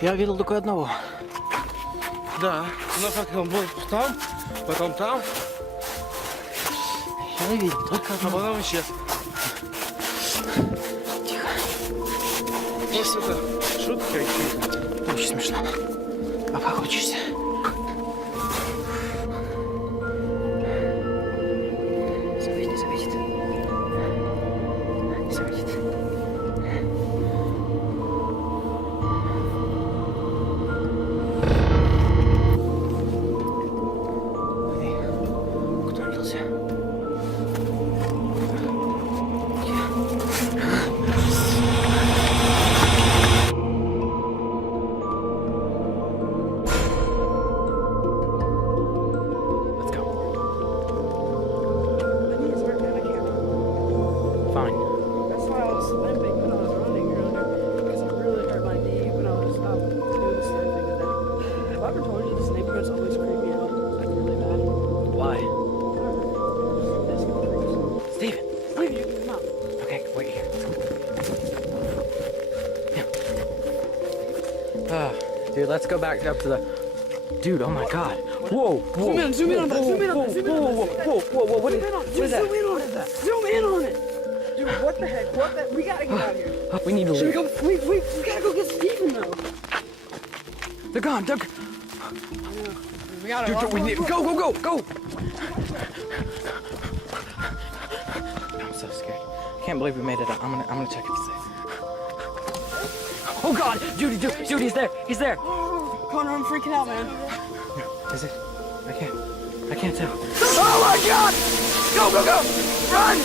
Я видел только одного. Да, но как он был там, потом там, Я видел только а одного. потом исчез. Тихо. Может, это шутка какие-то? Очень смешно. Пока хочешься. Не заметит. Не заметит. Эй, кто делся? Let's go. My knees hurt, man. I can't run. Fine. That's why I was limping when I was running earlier, because I really hurt my knee when I was doing the surfing today. Have I ever told you this neighborhood's always creep me out? It's like really bad. Why? This creeps. Steven. Leave you, come out. Okay, wait here. Yeah. Dude, let's go back up to the... Dude, oh my god. Whoa, whoa. Zoom in on that, zoom in on that, zoom in on that. Whoa, what is that? Zoom in on it. Zoom in on it. Dude, what the heck? What the? We gotta get out of here. We need to Should we leave. go? We gotta go get Steven though. They're gone, Doug. We gotta Dude, we need... Go! I'm so scared. Can't believe we made it out. I'm gonna check it to see. Oh god! Dude, he's there! He's there! Connor, I'm freaking out, man. Is it? I can't tell. Oh my god! Go! Run!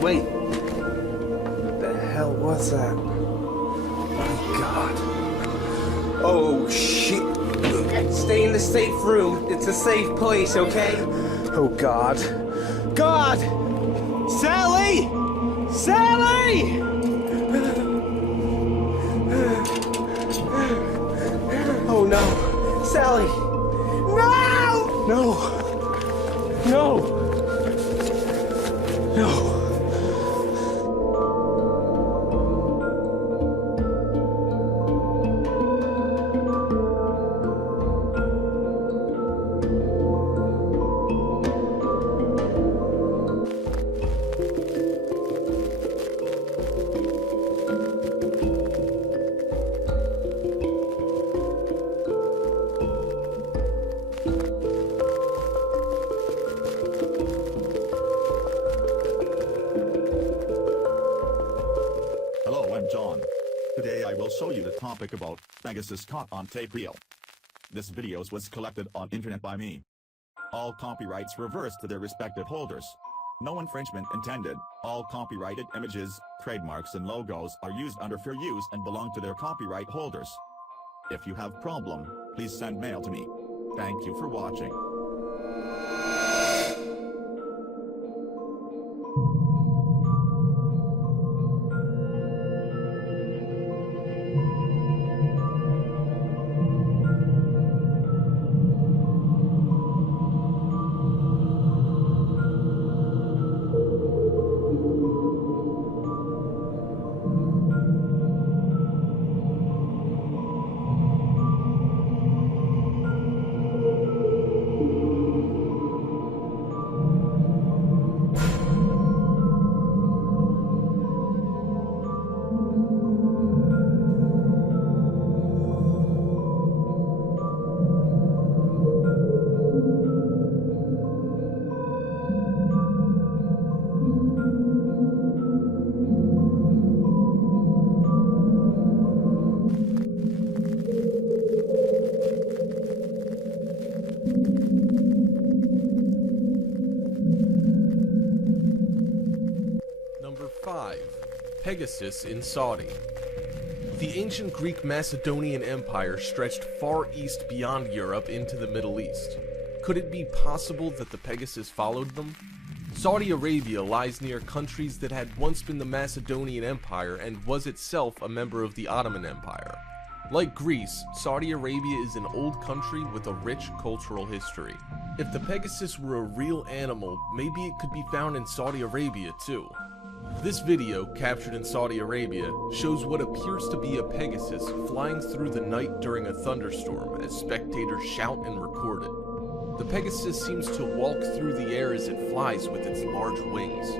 Wait. What the hell was that? My god. Oh shit. Stay in the safe room. It's a safe place, okay? Oh god. God! Sally! Sally! Oh no. Sally! No! No! No! No! Today I will show you the topic about PEGASUS caught on tape reel. This videos was collected on internet by me. All copyrights reversed to their respective holders. No infringement intended. All copyrighted images, trademarks and logos are used under fair use and belong to their copyright holders. If you have problem, please send mail to me. Thank you for watching. Number 5. Pegasus in Saudi. The ancient Greek Macedonian Empire stretched far east beyond Europe into the Middle East. Could it be possible that the Pegasus followed them? Saudi Arabia lies near countries that had once been the Macedonian Empire and was itself a member of the Ottoman Empire. Like Greece, Saudi Arabia is an old country with a rich cultural history. If the Pegasus were a real animal, maybe it could be found in Saudi Arabia too. This video, captured in Saudi Arabia, shows what appears to be a Pegasus flying through the night during a thunderstorm as spectators shout and record it. The Pegasus seems to walk through the air as it flies with its large wings.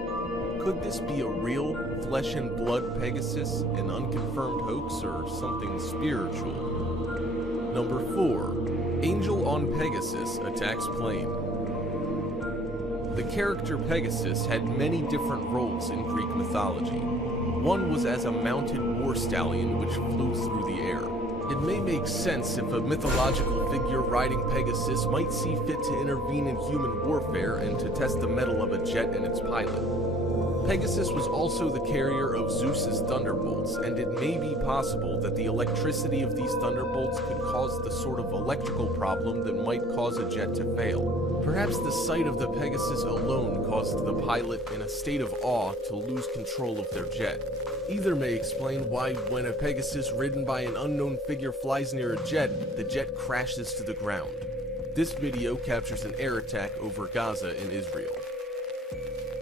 Could this be a real, flesh and blood Pegasus, an unconfirmed hoax, or something spiritual? Number 4. Angel on Pegasus attacks plane. The character Pegasus had many different roles in Greek mythology. One was as a mounted war stallion which flew through the air. It may make sense if a mythological figure riding Pegasus might see fit to intervene in human warfare and to test the mettle of a jet and its pilot. Pegasus was also the carrier of Zeus's thunderbolts, and it may be possible that the electricity of these thunderbolts could cause the sort of electrical problem that might cause a jet to fail. Perhaps the sight of the Pegasus alone caused the pilot, in a state of awe, to lose control of their jet. Either may explain why, when a Pegasus ridden by an unknown figure flies near a jet, the jet crashes to the ground. This video captures an air attack over Gaza in Israel.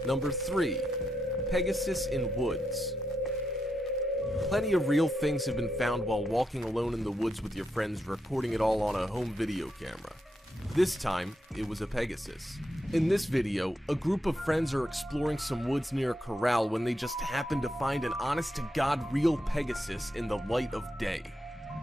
Number 3. Pegasus in woods. Plenty of real things have been found while walking alone in the woods with your friends, recording it all on a home video camera. This time, it was a Pegasus. In this video, a group of friends are exploring some woods near a corral when they just happen to find an honest-to-God real Pegasus in the light of day.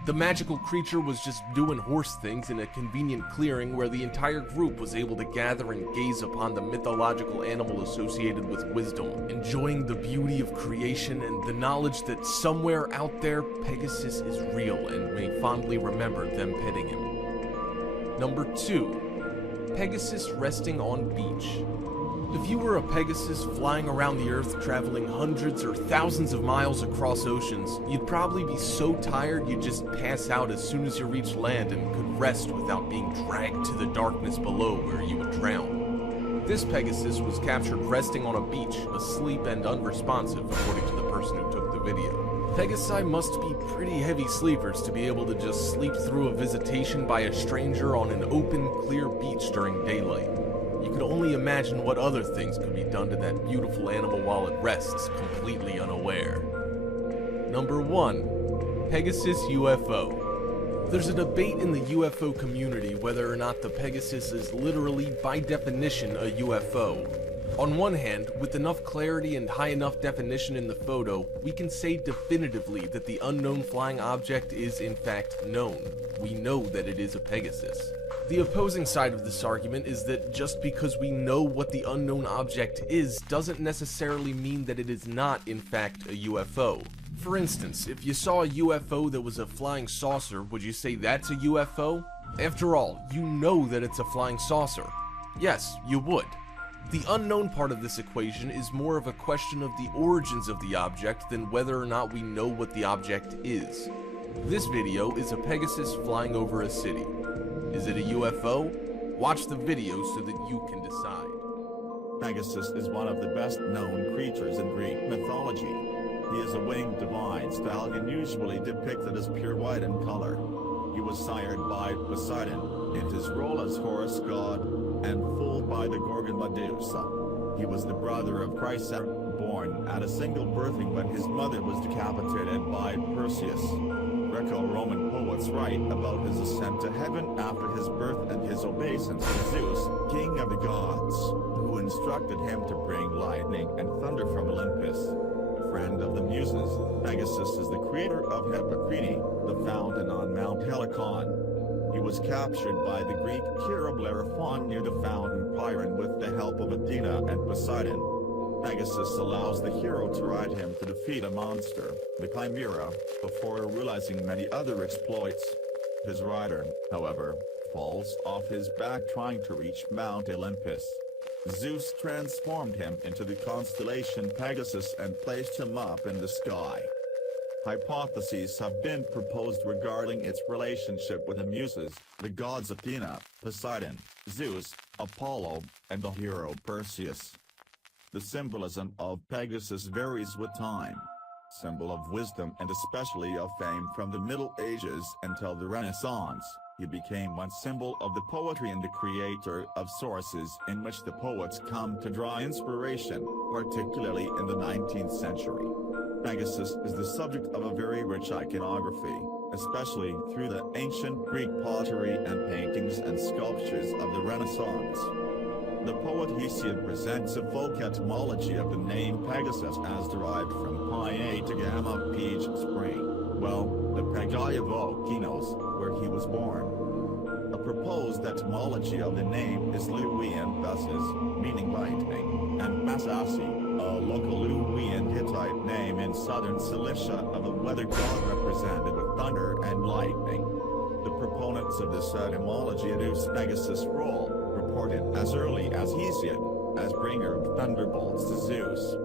The magical creature was just doing horse things in a convenient clearing where the entire group was able to gather and gaze upon the mythological animal associated with wisdom, enjoying the beauty of creation and the knowledge that somewhere out there, Pegasus is real and may fondly remember them petting him. Number 2. Pegasus resting on beach. If you were a Pegasus flying around the Earth, traveling hundreds or thousands of miles across oceans, you'd probably be so tired you'd just pass out as soon as you reached land and could rest without being dragged to the darkness below where you would drown. This Pegasus was captured resting on a beach, asleep and unresponsive, according to the person who took the video. Pegasi must be pretty heavy sleepers to be able to just sleep through a visitation by a stranger on an open, clear beach during daylight. You could only imagine what other things could be done to that beautiful animal while it rests, completely unaware. Number 1. Pegasus UFO. There's a debate in the UFO community whether or not the Pegasus is literally, by definition, a UFO. On one hand, with enough clarity and high enough definition in the photo, we can say definitively that the unknown flying object is in fact known. We know that it is a Pegasus. The opposing side of this argument is that just because we know what the unknown object is doesn't necessarily mean that it is not in fact a UFO. For instance, if you saw a UFO that was a flying saucer, would you say that's a UFO? After all, you know that it's a flying saucer. Yes, you would. The unknown part of this equation is more of a question of the origins of the object than whether or not we know what the object is. This video is a Pegasus flying over a city. Is it a UFO? Watch the video so that you can decide. Pegasus is one of the best-known creatures in Greek mythology. He is a winged divine stallion usually depicted as pure white in color. He was sired by Poseidon, in his role as Horus god, and foaled by the Gorgon Medusa. He was the brother of Chrysa, born at a single birthing when his mother was decapitated by Perseus. Greco-Roman poets write about his ascent to heaven after his birth and his obeisance to Zeus, king of the gods, who instructed him to bring lightning and thunder from Olympus. Friend of the Muses, Pegasus is the creator of Hippocrene, the fountain on Mount Helicon. He was captured by the Greek hero Bellerophon near the fountain Pyrrhon with the help of Athena and Poseidon. Pegasus allows the hero to ride him to defeat a monster, the Chimera, before realizing many other exploits. His rider, however, falls off his back trying to reach Mount Olympus. Zeus transformed him into the constellation Pegasus and placed him up in the sky. Hypotheses have been proposed regarding its relationship with the Muses, the gods Athena, Poseidon, Zeus, Apollo, and the hero Perseus. The symbolism of Pegasus varies with time. Symbol of wisdom and especially of fame from the Middle Ages until the Renaissance, he became one symbol of the poetry and the creator of sources in which the poets come to draw inspiration, particularly in the 19th century. Pegasus is the subject of a very rich iconography, especially through the ancient Greek pottery and paintings and sculptures of the Renaissance. The poet Hesiod presents a folk etymology of the name Pegasus as derived from Pi to Gamma Page spring, well, the Pegaiavokinos, where he was born. A proposed etymology of the name is Luwian Besses, meaning lightning, and Masasi, a local Luwian Hittite name in southern Cilicia of a weather god represented with thunder and lightning. The proponents of this etymology adduce Pegasus' role, reported as early as Hesiod, as bringer of thunderbolts to Zeus.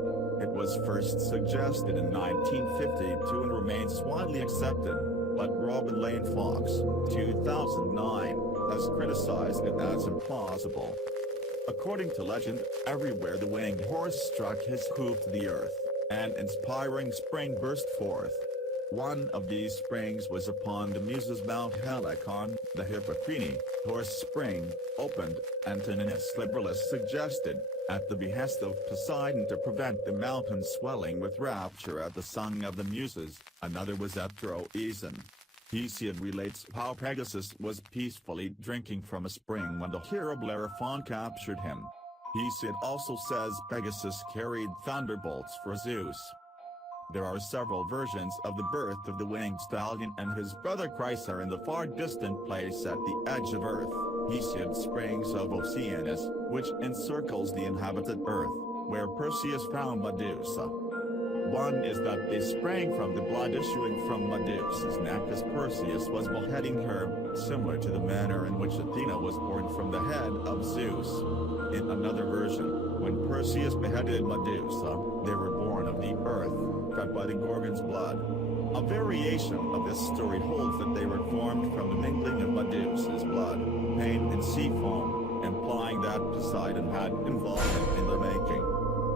It was first suggested in 1952 and remains widely accepted, but Robin Lane Fox, 2009, has criticized it as implausible. According to legend, everywhere the winged horse struck his hoof to the earth, an inspiring spring burst forth. One of these springs was upon the Muses' Mount Helicon, the Hippocrene, horse spring, opened, Antoninus Liberalus suggested, at the behest of Poseidon to prevent the mountain swelling with rapture at the song of the Muses. Another was at Troezen. Hesiod relates how Pegasus was peacefully drinking from a spring when the hero Bellerophon captured him. Hesiod also says Pegasus carried thunderbolts for Zeus. There are several versions of the birth of the winged stallion and his brother Chrysa in the far distant place at the edge of Earth, Hesiod Springs of Oceanus, which encircles the inhabited Earth, where Perseus found Medusa. One is that they sprang from the blood issuing from Medusa's neck as Perseus was beheading her, similar to the manner in which Athena was born from the head of Zeus. In another version, when Perseus beheaded Medusa, they were born of the earth, fed by the Gorgon's blood. A variation of this story holds that they were formed from the mingling of Medusa's blood, pain and sea foam, implying that Poseidon had involvement in the making.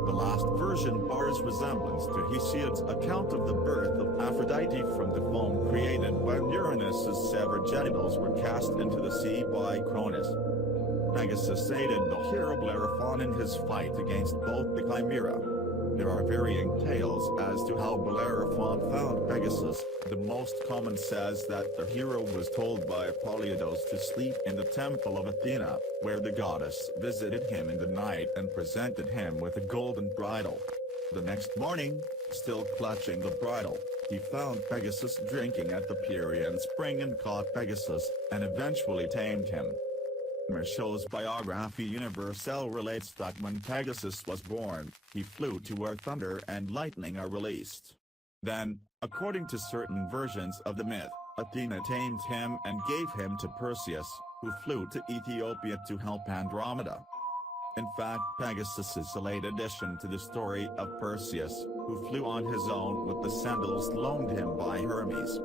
The last version bears resemblance to Hesiod's account of the birth of Aphrodite from the foam created when Uranus's severed genitals were cast into the sea by Cronus. Pegasus aided the hero Bellerophon in his fight against both the Chimera. There are varying tales as to how Bellerophon found Pegasus. The most common says that the hero was told by Polydeuces to sleep in the temple of Athena, where the goddess visited him in the night and presented him with a golden bridle. The next morning, still clutching the bridle, he found Pegasus drinking at the Pierian spring and caught Pegasus, and eventually tamed him. Show's biography Universelle relates that when Pegasus was born, he flew to where thunder and lightning are released. Then, according to certain versions of the myth, Athena tamed him and gave him to Perseus, who flew to Ethiopia to help Andromeda. In fact, Pegasus is a late addition to the story of Perseus, who flew on his own with the sandals loaned him by Hermes.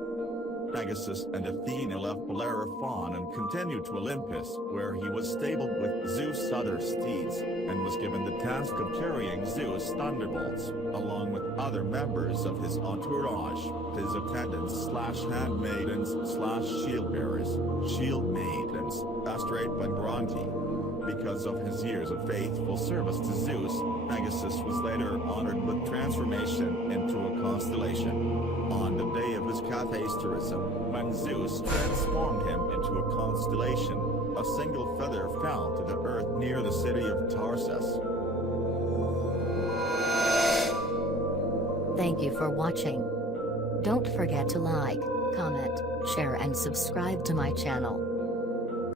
Pegasus and Athena left Bellerophon and continued to Olympus, where he was stabled with Zeus' other steeds, and was given the task of carrying Zeus' thunderbolts, along with other members of his entourage, his attendants/handmaidens/shield bearers, shield maidens, astrate Vangranti. Because of his years of faithful service to Zeus, Pegasus was later honored with transformation into a constellation. On the day of his cathasterism, when Zeus transformed him into a constellation, a single feather fell to the earth near the city of Tarsus. Thank you for watching. Don't forget to like, comment, share and subscribe to my channel.